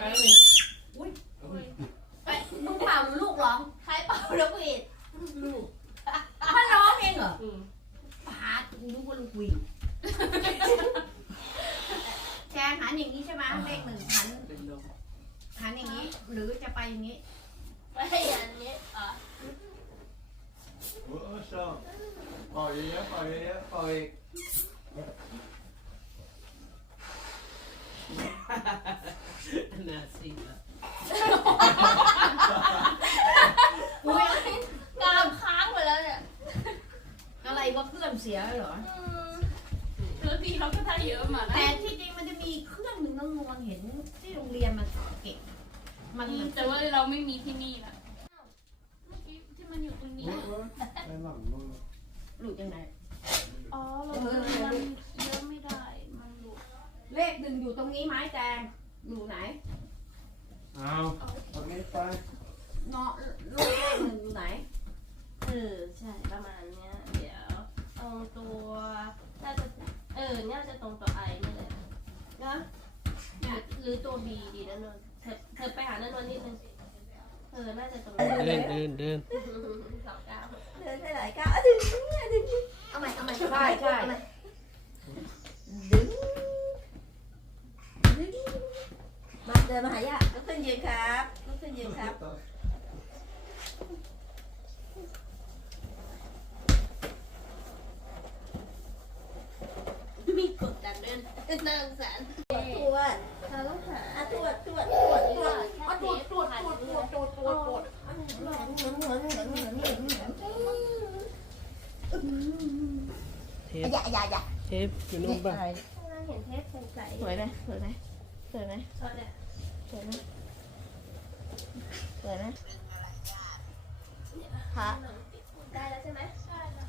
ไปมึงเป่าหรือลูกร้องใครเป่าแล้วผิดลูกมันร้องเองเหรออืมปาดกูนึกว่าลูกวิงแชร์หันอย่างนี้ใช่ไหมเลขหนึ่งหันหันอย่างนี้ หรือจะไปอย่างนี้ไม่อย่างนี้อะโอ้ชอบปล่อยเยอะๆปล่อยเยอะปล่อย อีกน่าสิอะอุ้ยกรามค้างหมดแล้วเนี่ยอะไรว่าเครื่องเสียเหรอคือพี่เขาก็ได้เยอะมานะแต่ที่จริงมันจะมีเครื่องหนึ่งน้องนวลเห็นที่โรงเรียนมันเก่งมันอืมแต่ว่าเราไม่มีที่นี่นะเมื่อกี้ที่มันอยู่ตรงนี้โอ้ยไปหลังมือหลุดยังไง อ๋อเรามันเยอะไม่ได้ มันหลุดเลขหนึ่งอยู่ตรงนี้ไหมแจง อยู่ไหนเอาตรงนี้ไปเนาะลูกเลขหนึ่งอยู่ไหน เออใช่ประมาณเนี้ย เดี๋ยวตรงตัวน่าจะเออน่าจะตรงตัวไอนี่แหละเนาะหรือหรือตัวบีดีนะนนท์เธอเธอไปหานันนนท์นิดนึงเออน่าจะตรงนี้เดินเดินเดินสองเก้าเดินไปหลายก้าวอะดึงอะดึงเอาใหม่เอาใหม่ใช่ใช่ เอาใหม่ดึงดึงมา เดินมาหายะลุกขึ้นยืนครับลุกขึ้นยืนครับ มีกดดันด้วยนะน่าสงสารตรวจเราต้องหาอะตรวจตรวจตรวจตรวจอ๋อตรวจตรวจตรวจตรวจตรวจตรวจตรวจเหมือนเหมือนเหมือนเหมือนเหมือนเหมือนเหมือนเทปอย่าอย่าอย่าเทปอยู่นู่นป่ะเราเห็นเทปใสๆสวยไหมสวยไหมสวยไหมช็อตเนี่ย สวยไหมสวยไหมพระได้แล้วใช่ไหมใช่แล้ว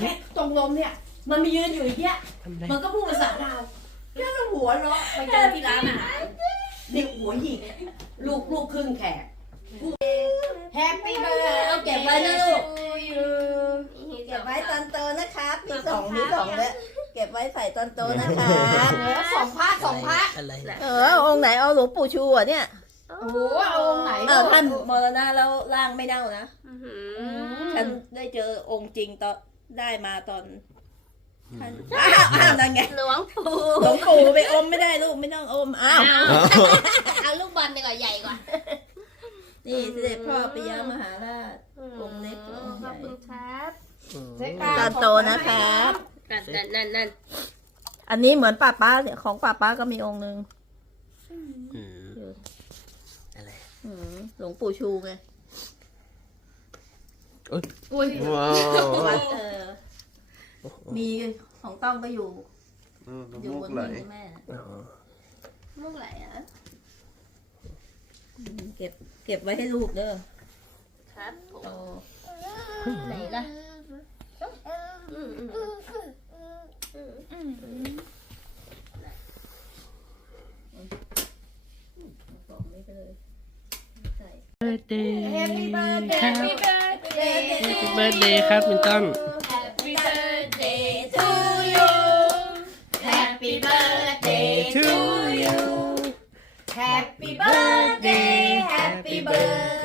แค่ตรงลมเนี่ย มันมียืนอยู่อย่างเงี้ยทำไรมันก็พูดภาษาดาวแค่เราหัวเราะไปเจอที่ร้านอาหารเด็กหัวหยิกลูกลูกครึ่งแขกแฮปปี้เบิร์ดเอาเก็บไว้นะลูกเก็บไว้ตอนโตนะครับมีสองมีสองเลยเก็บไว้ใส่ตอนโตนะครับสองพระสองพระอะไรเออองค์ไหนเอาหลวงปู่ชูอะเนี่ยโอ้โหเอาองค์ไหนเออท่านมรณะแล้วร่างไม่เน่านะอื้อหือือมฉันได้เจอองค์จริงตอนได้มาตอนท่านอ้าวอ้าวนั่นไงหลวงปู่หลวงปู่ไปอมไม่ได้ลูกไม่ต้องอมอ้าวเอาลูกบอลดีกว่าใหญ่กว่านี่เสด็จพ่อปิยมหาราชองค์เล็กองค์ใหญ่ขอบคุณครับตอนโตนะครับ นั่นนั่นนั่นอันนี้เหมือนป้าป้าเนี่ยของป้าป้าก็มีองค์หนึ่งอืมอะไรอืมหลวงปู่ชูไงอุ้ยว้าววัดเออมีของต้องก็อยู่ อืมอยู่ลูบกนไหลมือแม่ลูกไหลอะอืมเก็บเก็บไว้ให้ลูกเด้อครับผมโตไหนล่ะอืมอืมบอกไม่ ไปเลยใส่เบิร์ดเดย์ Happy birthday Happy birthday ครับมินตัน Happy birthday to you Happy birthday to you Happy birthday Happy birthday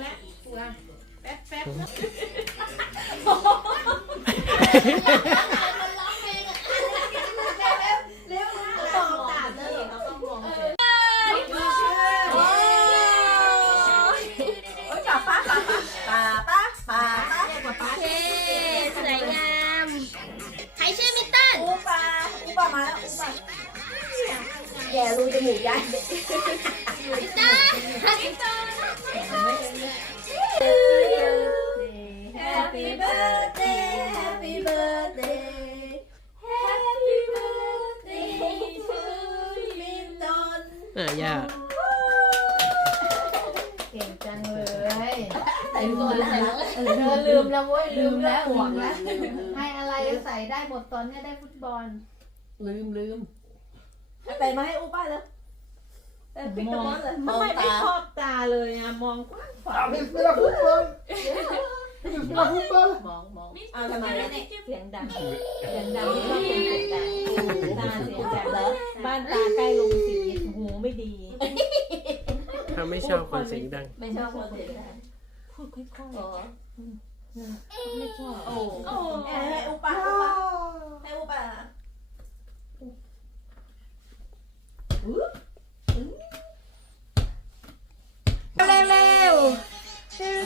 แล้ตัวแป๊บแป๊บเร็วนะตอบตามเลยเราต้องมองโอ้ยป้าป้าป้าป้าป้าป้าเรียกว่าป้าเท่สวยงาม ใครชื่อมิตเติ้ลอูปาอูปามาแล้วอูปาแย่รูจมูกยายมิตเติ้ลมิตเติ้ล แล้วเว้ยลืมแล้วห่วงแล้วให้อะไรใส่ได้หมดตอนเนี้ยได้ฟุตบอล ลืมลืม ใส่มาให้อูป้าแล้วแต่ปิกกระมอนเลยมทำองไมไม่ตา ชอบตาเลยอะมองกว้างขวาง Vill spela fotboll! Vill spela fotboll! มองมองเอาทำไมเนี่ยเสียงดังเสียงดังชอบเสียงดังตาเสียงดังแล้วบ้านตาใกล้ลงสีหูไม่ดี ถ้าไม่ชอบคนเสียงดัง ไม่ชอบคนเสียงดังพูดค่อยโอ้ๆ ไม่ชอบโอ้ให้อูป้าอูป้าให้อูป้าเร็วเร็ว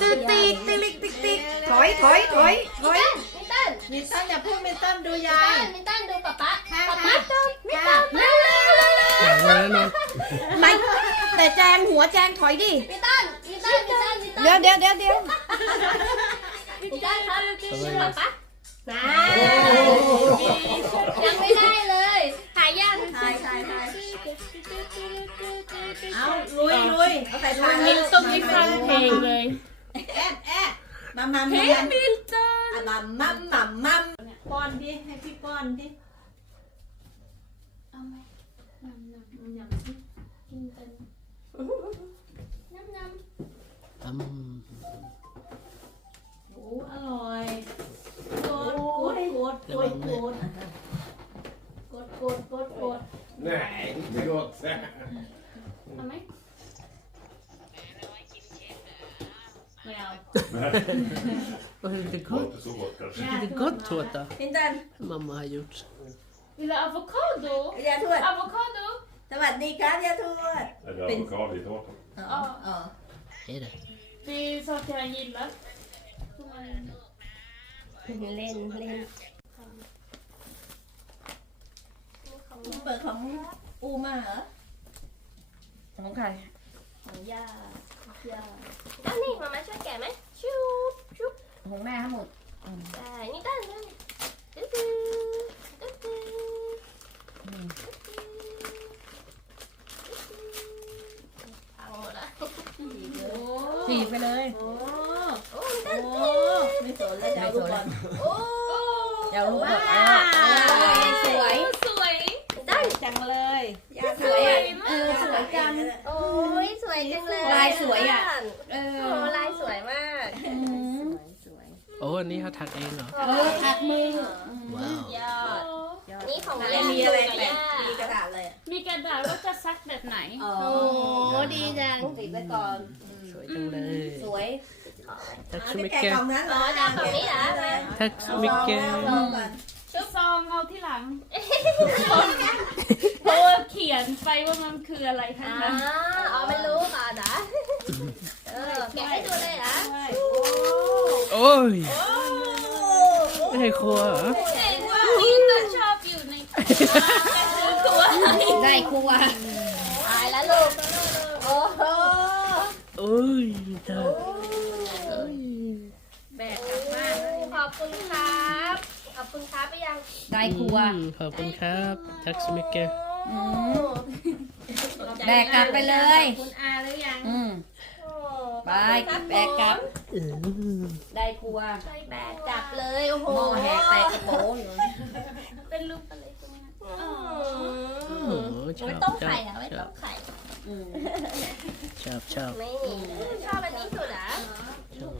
ติ๊กติ๊กติ๊กติ๊กติ๊กถอยถอยถอยถอยมินตันมินตันอย่าพูดมินตันดูยามิยนตันมินตันดูป๊าป๊าค่ะป๊าค่ะป๊ามินค่ะตันเร็วเร็วเร็วเร็วหลังแล้วเนาะไม่แต่แจงหัวแจงถอยดิมินตันมินตันมินตันมินตันเดี๋ยวเดี๋ยวเดี๋ยว เดี๋ยวมินตันครับชื่อป๊าป๊าใช่ยังไม่ได้เลยหายังใช่ใช่ใช่เอาลุยลุยเอาใส่ปากมินต้องมีฟังเพลงเลยแอดแอดมัมมัมเฮ้มัมมินตันอะมัมมัมมัมมัมป้อนดิให้พี่ป้อนดิเอาไหมนำนำนำสิกินกันน้ำนำ อ้อร่อยกดกดกดกดกดกดกดกดกด Nej, inte gott. เอาไหมไม่เอา Vad är det Var gott? inte så gott kanske. Det är gott tårta พินจัน mamma har gjort. Vill du avokado? ยาทวด Avokado? สวัสดีครับยาทวด Är det avokado i tårtan? อ๋ออ๋อ Hej då. Det är saker han gillar. เล่นเล่นเปิดของอูมาเหรอของใครของย่าย่าอันนี้มามาช่วยแกะไหมชุบชุบของแม่ทั้งหมดได้นี่ตั้นตั้นตึ๊ดตึ๊ดตึ๊ดตึ๊ดพังหมดละฉีกไปเลย โอ้โอ้นี่ตั้นโอ้ ไม่สนแล้วจะเอาลูกบอลโอ้เดี๋ยวรู้ว่าสวยสวยตั้นจังเลยยาสวยอะเออสวยจังโอ้ยสวยจังเลยลายสวยอะเอโอ้อลายสวยมากโอ้อันนี้เขาถักเองเหรอเออถักมือว้าวยอดนี่ของไม่ย่ามีอะไรกับแปะย่ามีกระดาษเลยมีกระดาษว่าจะซักแบบไหนโอ้โอ้ดีจังติดไว้ก่อนสวยจังเลยสวย Tack เอา så ไปแกะก mycket. ล่องนั้นเหรอ๋ออจะเอาฝั่งนี้เหรอมา Tack så ลอง mycket. ลองก่อนชุดซองเอาที่หลังเพราะว่าเขียนไปว่ามันคืออะไรทั้งอ่านั้นเอาไม่รู้ก่อนนะเออแกะให้ดูเลยเหรอ Oj! Det är kvar. เห็นว่าพี่ก็ชอบอยู่ในกระซื้อตัวได้ครัวตายแล้วลูก โอ้โห Oj! Tack. แบกกลับบ้าน ขอบ คุณครับ ขอบคุณครับไปยังได้ครัว Mm, ขอบคุณครับ Tack så mycket. อืม แบกกลับไปเลยคุณอาหรือยังอืมโอ้ไปแบกกลับ Mm. ได้ครัวไปแบกกลับเลยโอ้โหหม้อแหกแตกกระโปงอยู่เป็นรูปอะไรตรงนั้นอืมโอ้ชอไม่บต้องชอไข่บนะไม่ชต้ออบงไข่อืมชอบชอบไม่มีชอบอันนี้สุดอะชอบ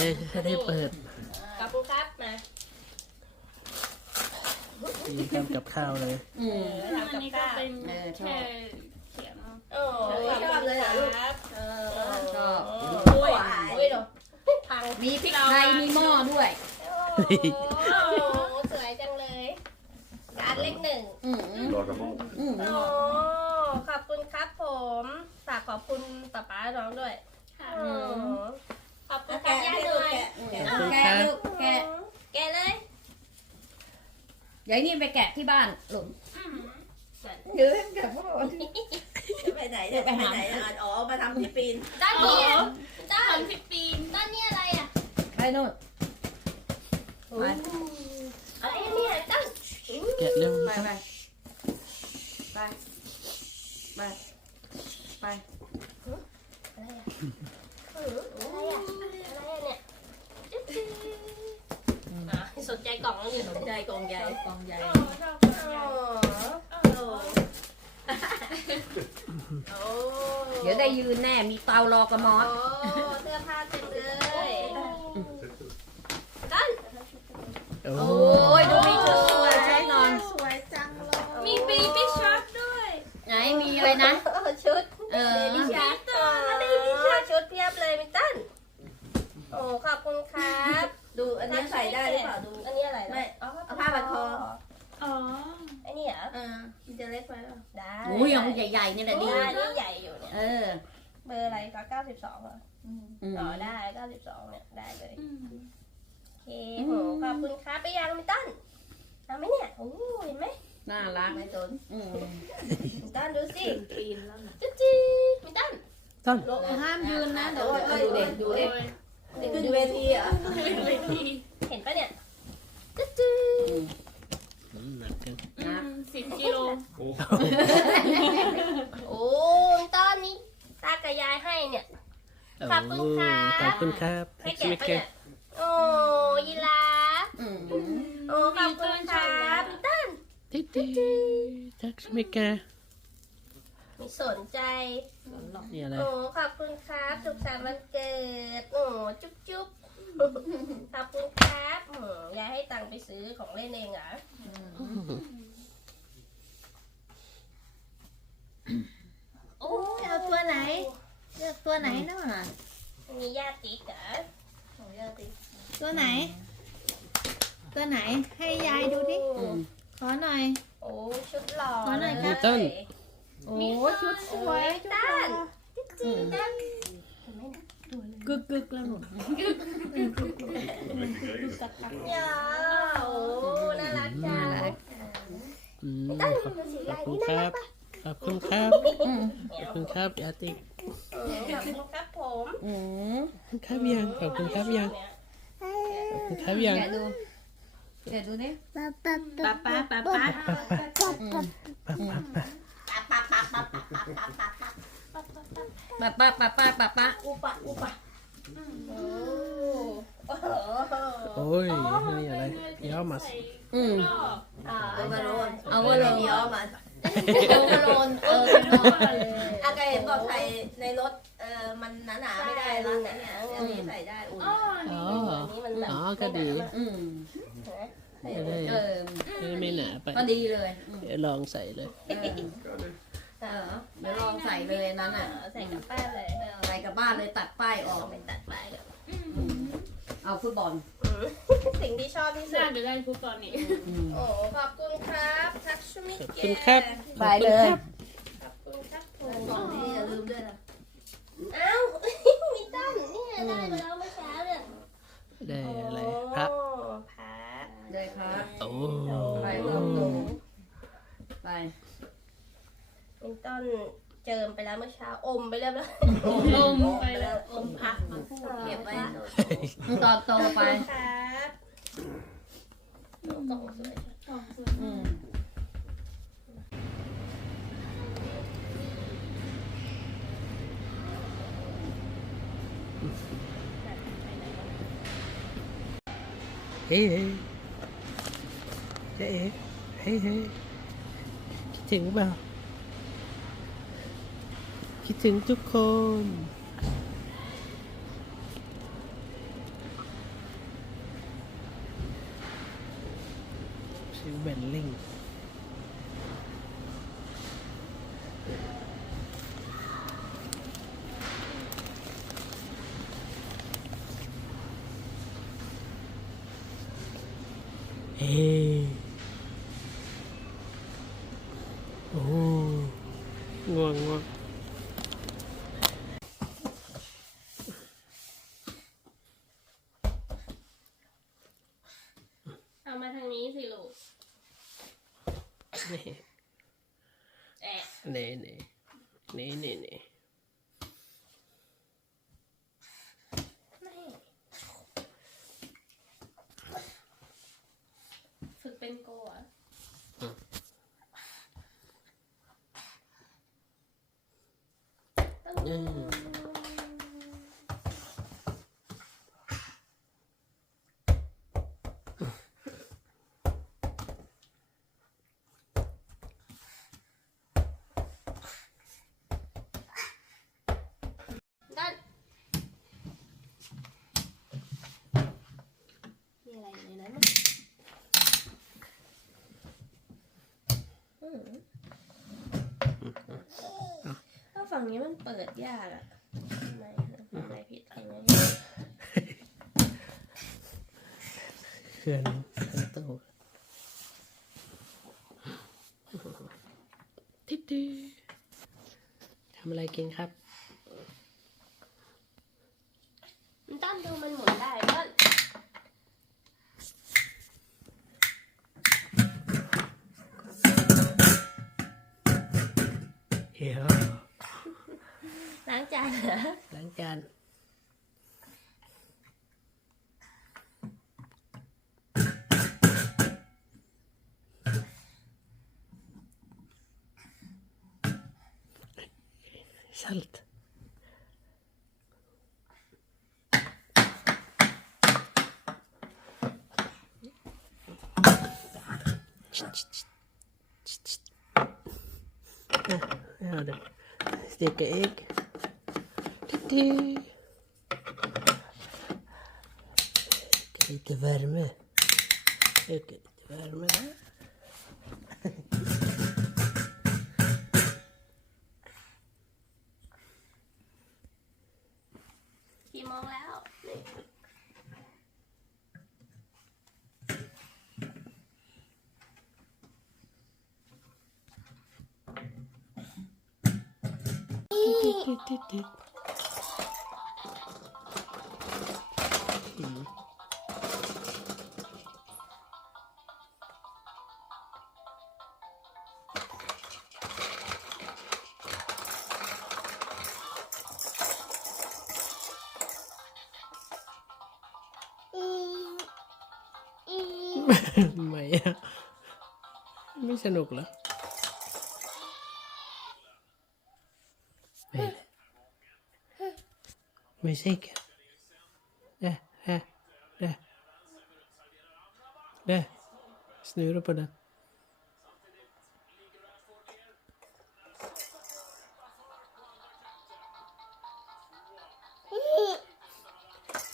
ได้ได้เปิดขอบคุณครับมามีทำกับข้าวเลย อืมอันนี้ก็เป็นเออชอบแค่เขียนเอาโอ้ชอบเลยเหรอลูกเออชอบโอ้ยโอ้ยเดี๋ยวพังมีพริกไทยมีหม้อด้วยโอ้โหสวยจังเลยการดเลขหนึ่งอืม Laga mat. อืมโอ้ขอบคุณครับผม ฝากขอบคุณป๊าป๊าน้องด้วยค่ะโอ้ ขอบคุณแกะครับย่าให้ด้ลูวกยแกะแกะแกะลูกแกะแกะเลยยายนี่ไปแกะที่บ้านหลุม เดี๋ยวเดี๋ยวพ่อจะไปไหนจะไปไหนอะอ๋อ มาทำที่ปีนด้านนี้ด้านฟิลิปปินส์ด้านนี้อะไรอะไปนู่นไปอะไรเนี่ยตั้งแกะเรื่องไปไปไปไปไป อะไรอะอะไรอะอะไรอะเนี่ยอะสนใจกล่องแล้วอยู่สนใจกองใหญ่กองใหญ่อ๋อชอบกล่องใหญ่โอ้เดี๋ยวได้ยืนแน่มีเตารอกระมอโอ้สเสื้อผ้าเต็มเลยโอ้โอ้ยดูนี่เธอสวยใช่นอนสวยจังเลยมีบีบี้ชาร์กด้วยไหนมีอะไรนะชุดเออดิชาร์ตชุดเพียบเลยมินตันโอ้ขอบ คุณครับ ดูอันนี้ใส่ได้หรือเปล่าดู อันนี้อะไรนะไม่ อ๋อเอาผ้าพันคอ อ๋อไอ้นี่เหรอ เออมันจะเล็กไปหรอได้โอ้ยเอาใหญ่ๆนี่แหละดี ได้นี่ใหญ่อยู่เนี่ย เออเบอร์อะไรก็เก้าสิบสองเหรออืมอ๋อได้เก้าสิบสองเนี่ยได้เลย อืมโอเคโหขอบคุณครับไปยังมินตันทำไหมเนี่ย โอ้เห็นไหมน่ารักไม่สนอืมมินตันดูสิปีนแล้วนะจิ๊บจิ๊บมินตันต้นห้ามยืนนะเดี๋ยวโอ้ยโอ้ยดูเด็กดูเด็ก นี่ขึ้นเวทีเหรอเห็นปะเนี่ยจิ๊บจิ๊บอืมหนักจังอืมสิบกิโลโอ้มินตันนี่ตากับยายให้เนี่ย ขอบคุณครับขอบคุณครับให้แท็กซี่แกะไม่ปะแกะเนี่ยโอ้ยีราฟอืมโอ้ขอบคุณครับมินตันติ๊ดติ๊ดแท็กซี่ไม่แกะไม่สนใจ นี่อะไร โอ้ขอบคุณครับ สุขสันต์วันเกิดโอ้จุ๊บจุ๊บขอบคุณครับอืมยายให้ตังค์ไปซื้อของเล่นเองเหรอ โอ้ยเอาตัวไหน เลือกตัวไหนเนาะมีญาติติ๊กเหรอของยาติตัวไหน ตัวไหนให้ยายดูดิ อืม ขอหน่อย โอ้ชุดหล่อขอหน่อยครับเลยโอ้ชุดสวยชุดหล่อจริงนะ กึกกึกแล้วหนูอย่าโอ้น่ารักจังอืมตั้งขอบดูสีขอบคุณครับกปะขอบคุณครับ ขอบคุณครับยาติกขอบคุณครับผมอืมคุณครับยังขอบคุณครับยังขอบคุณครับยังแกะดูแกะดูนี่ป้าป้าป้าป้าป้าอืมปั๊บปั๊บปั๊บป ปะปะปะปะปะปะอุปะอุปะโอ้โอ้โหโอ้ยนี่อะไรย้อมมาสอืมอ่าเอามาโรนเอามาโรนเดี๋ยวมาโอเวอร์โลนเอออาการเห็นบอกใส่ในรถเออมันหนาๆไม่ได้แล้วแต่เนี่ยอันนี้ใส่ได้อุ่นอ๋ออ๋ออันนี้มันแบบอ๋อก็ดีอืมได้เออไม่หนาไปก็ดีเลยเดี๋ยวลองใส่เลย เออเออเดี๋ยวลองใส่เลยอันนั้นอะใส่กับแป้งเลยใส่กับบ้านเลยตัดป้ายออกเป็นตัดไปกับเอาฟุตบอลสิ่งที่ชอบที่สุน่าด จะได้ฟุตบอลนี่อืมโอ้ขอบคุณครับทักชุมิขอบเกคุณครับ ไปเลยขอบคุณครับผมของนี่อย่าลืมด้วยนะเอ้ามีตั้นนี่ได้มาแล้วเมื่อเช้าเนี่ยได้อะไรพระโอ้พระเลยครับ โอ้ ไปลองดูไป มินตันเจิมไปแล้วเมื่อเช้าอมไปแล้วแล้วลมไปแล้วอมผักมาพูดเก็บไว้ตอนโตไปครับโอ้กล่องสวยอืมเฮ้ยเฮ้ยเจ๊เอ๋เฮ้ยเฮ้ยคิดถึงเปล่า คิดถึงทุกคนชื่อเบนลิงเฮ้ยโอ้ง่วงง่วง เอามาทางนี้สิลูก นี่ แอะ นี่นี่นี่นี่นี่ ฝึกเป็นโกะต้อง อืม ด้านมีอะ ไรอยู่ในนั้นมั้งอืมถ้าฝั่งนี้มันเปิดยากอะทำไมอะทำไมผิดทางนี้เคลื่อนเคลื่อนตู้ทิดดีทำอะไรกินครับ Çıt çıt çıt. Çıt çıt. Heh, hadi. Stick verme. Gitti verme. Maya. Minsan ukla. Eh. Musiken. Ya? Eh, eh, där, här, där. Där. Snurra på den.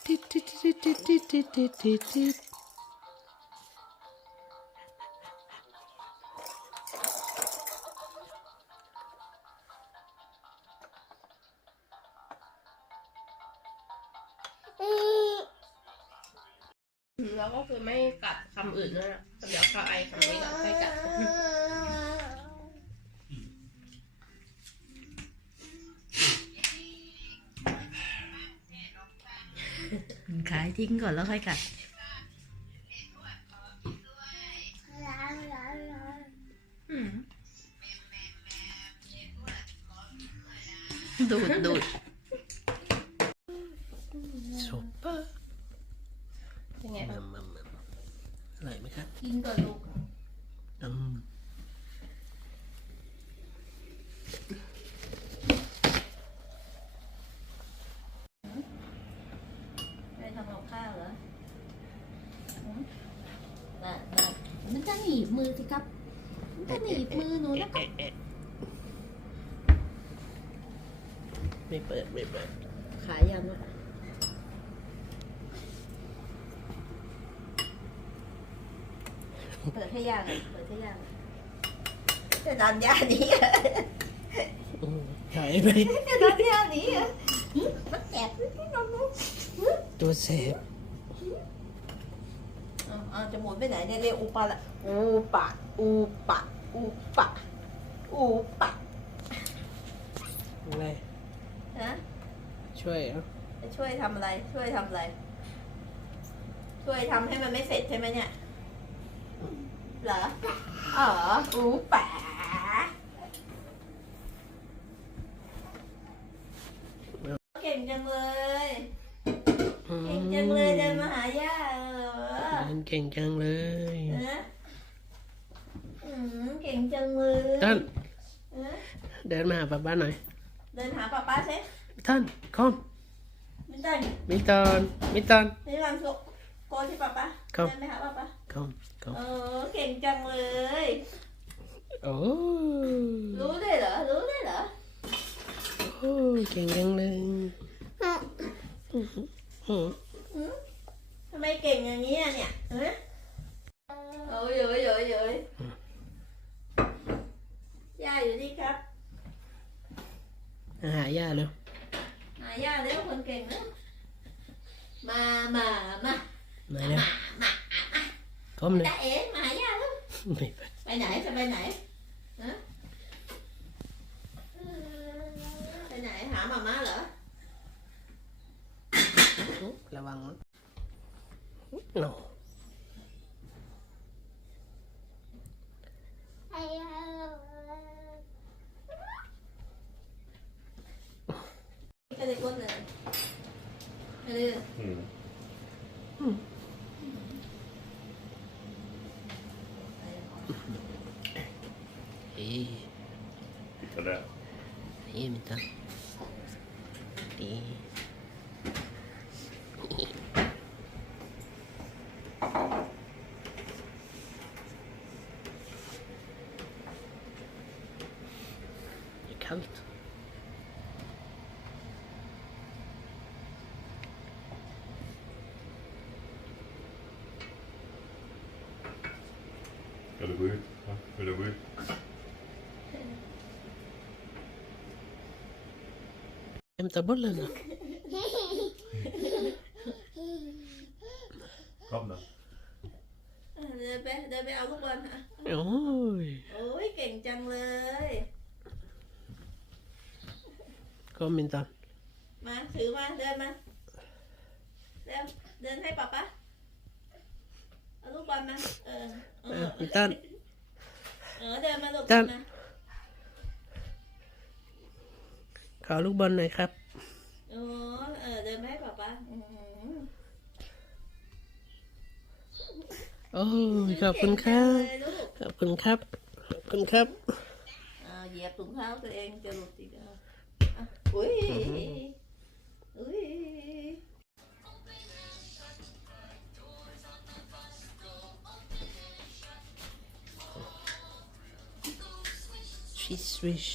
Titt, titt, titt, titt, titt, titt, titt, titt. แล้วก็คือไม่กัดคำอื่นด้วยนะเดี๋ยวเขาไอคำนี้ก่อนค่กัดขายทิ้งก่อนแล้วค่อยกัด ทำกับข้าวเหรอน่ะน่ะมันจะหนีบมือสิครับ มันจะหนีบมือหนูนะครับ ไม่เปิดไม่เปิดขายยังวะเปิดให้ย่างเปิดให้ย่างจะนอนยานี้อืมหายไปจะนอนยานี้มันแสบตัวเส พเอาเอาจะหมุนไปไหนเนี่ยเรียกอุปะละอุปะอุปะอุปะอุปะอะไรนะช่วยเหรอจะช่วยทำอะไร ช่วยทำอะไร ช่วยทำให้มันไม่เสร็จใช่ไหมเนี่ยหเหรออ๋ออูป๋าเก่งจังเลย เก่งจังเลยเดินมาหาย่าเหรอเดินเก่งจังเลยเอออืมเก่งจังเลยต้นเออเดินมาหาป้าป้าหน่อย เดินหาป้าป้าสิต้นคอมไม่ได้มิตอนมิตอนนี่ลองโกโกที่ป้าป้าครับเดินไปหาป้าป้าคอมคอมเออเก่งจังเลยโอ้รู้ได้เหรอรู้ได้เหรอโอ้เก่งจังเลย อืมทำไมเก่งอย่างนี้อะเนี่ยเออโอ้ยโอ้ยโอ้ยโอ้ยย่าอยู่นี่ครับหาย่าเร็วหาย่าเร็วคนเก่งนะมามามาไหนเร็วคอมเลยจ้าเอ๋มาหาย่าลูกไม่ไปไปไหนจะไปไหนฮะไปไหนหาหมาม่าเหรอ ระวังนะ โน่ก็เลยก้นเลยเออ Mm. เฮ้ย Titta där. เฮ้ยมิตอนดี Det är kallt. Ska du gå ut? Ja, Vill du gå ut? Hämta bollen då. Kom då. เดินไปเดินไปเอาลูกบอลฮะ Oj. โอ้ยเก่งจังเลย Kom Mintan. มาถือมาเดินมาเดินเดินให้ป๊าป๊าเอาลูกบอลมาเออเออ Ah, Mintan. เออเดินมาลูกเดินมาขอลูกบอลหน่อยครับ โอ้เออเดินมาให้ป๊าป๊าอืมโอ้ยขอบคุณครับ เก่งจังเลยลูกขอบคุณครับ ขอบคุณครับ อ่าเหยียบถุงเท้าตัวเองจะหลุดอีกแล้วอะอุ้ยอุ้ย Swish swish.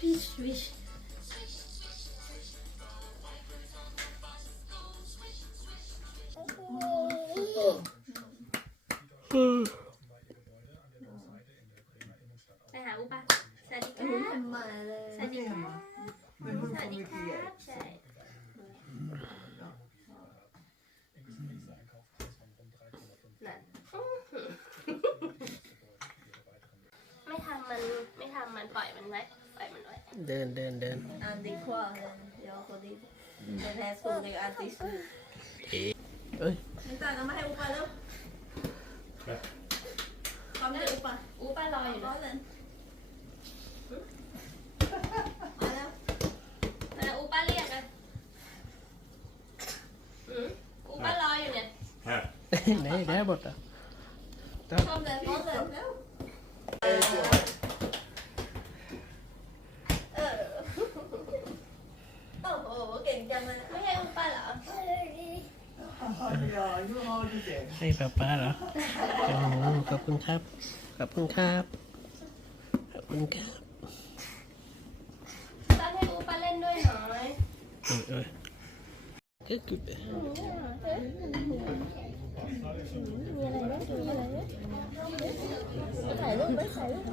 Swish swish ไปหาอุปะสวัสดีครับ มาเลยสวัสดีครับ สวัสดีครับใช่ไม่ทำมันไม่ทำมันปล่อยมันไว้ปล่อยมันไว้ เดินเดินเดินอันดีกว่าเลยเดี๋ยวคนนี้เป็นแพ้สูงในอันตีสูงเอ้ย นี่ตาเอามาให้อุปาแล้วพร้อมเลยอุปา อุปะรออยู่ พร้อ นะ มเลยมาแล้ว นะอุปะเรียกนะอืมอุปะรออยู่เนี่ย Här. Nej, där borta. พร้อมเลยพร้อมเลยแล้วเออโอ้โหเก่งจังเลยนะ ไม่ ให้อุปะเหรอให้ป้าป้าเหรอโอ้โหขอบคุณครับ ขอบคุณครับ ขอบคุณครับตอนให้อุปะเล่นด้วยหน่อยเอ้ยเอ้ ยก็คือ ถ่ายรูปไหมถ่ายรูป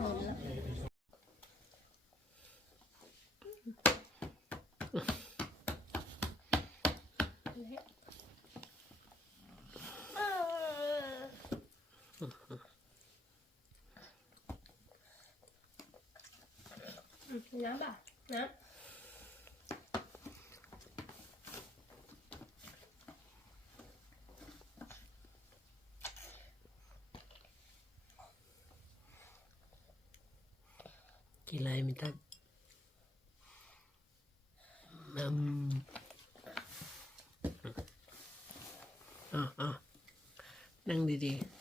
น้ำป่ะน้ำ กินอะไรมินตันอืมอะอะ นั่ง